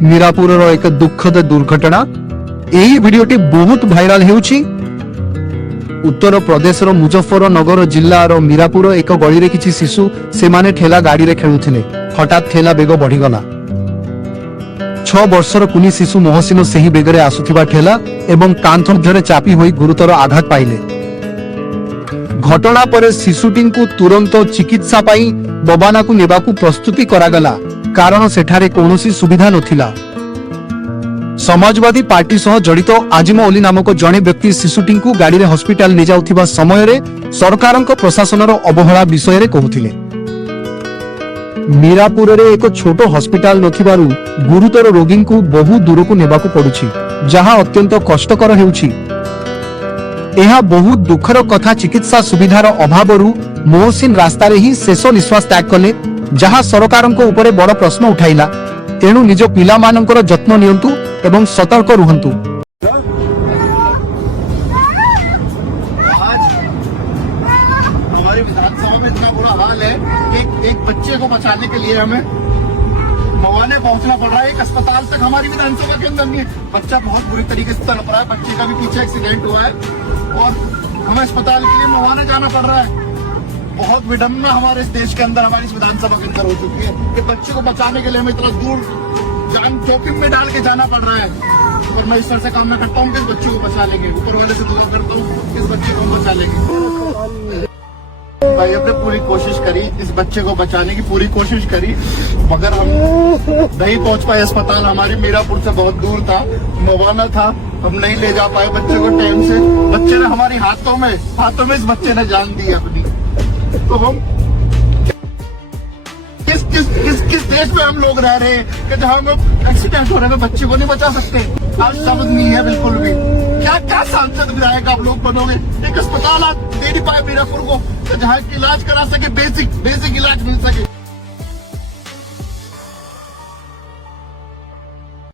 मीरापुर एक दुखद दुर्घटना यही भिडियोटी बहुत भाइराल हेउछि। उत्तर प्रदेश मुजफ्फरनगर जिल्लार मीरापुर एक गली रे किछि शिशु से माने ठेला गाड़ी रे खेलुथिले। हठात ठेला बेग बढ़ीगला। 6 वर्षर कुनी शिशु मोहसिन सही बेगरे आसुथिबा ठेला एवं कांथ मध्यरे चापी होई गुरुतर आघात पाइले। घटना पर शिशुटी को तुरंत चिकित्सा पाई बबाना को नेबाकू प्रस्तुति करागला कारण सेठारे कौनसी सुविधा नथिला। समाजवादी पार्टी सह जड़ित आजिम ओली नामक जड़े व्यक्ति शिशुटी को गाड़ी रे हॉस्पिटल ले जाउथिबा समय रे सरकारक प्रशासनर अवहेला विषय रे कहूथिले। मीरापुर रे एक छोट हॉस्पिटल नथिबारु गुरुतर रोगी को बहु दूर को नेबाकू पड़ुछि जहां अत्यंत कष्टकर हेउछि। यह बहुत दुखर कथा। चिकित्सा सुविधार अभावरू मोहसिन रास्ता रे ही शेष निश्वास त्याग कले जहां सरकारक ऊपर बड़ प्रश्न उठाइला। तेणु निज पिला मानकर जत्न नियंतु एवं सतर्क रुहंतु। आज हमारी विधानसभा में इतना बुरा हाल है कि एक बच्चे को बचाने के लिए हमें मवाने पहुंचना पड़ रहा है। एक अस्पताल तक हमारी विधानसभा के अंदर नहीं है। बच्चा बहुत बुरी तरीके से तड़प रहा है। बच्चे का भी पीछे एक्सीडेंट हुआ है और हमें अस्पताल के लिए मवाने जाना पड़ रहा है। बहुत विडंबना हमारे इस देश के अंदर, हमारी इस विधानसभा के अंदर हो चुकी है कि बच्चे को बचाने के लिए हमें इतना दूर जान जोखिम में डाल के जाना पड़ रहा है। और मैं ईश्वर से कामना करता हूँ कि इस बच्चे को बचा लेंगे। ऊपर वाले से दुआ करता हूँ कि इस बच्चे को हम बचा लेंगे। भाई हमने पूरी कोशिश करी, इस बच्चे को बचाने की पूरी कोशिश करी, मगर हम नहीं पहुंच पाए अस्पताल। हमारे मीरापुर से बहुत दूर था, मवाना था, हम नहीं ले जा पाए बच्चे को टाइम से। बच्चे ने हमारे हाथों में इस बच्चे ने जान दी अपनी। तो हम किस देश में हम लोग रह रहे हैं कि जहाँ हम एक्सीडेंट हो रहे हैं बच्चे को नहीं बचा सकते। आज समझ नहीं है बिल्कुल भी। क्या सांसद विधायक आप लोग बनोगे? एक अस्पताल आप दे नहीं पाए मीरापुर को जहाँ इलाज करा सके, बेसिक इलाज मिल सके।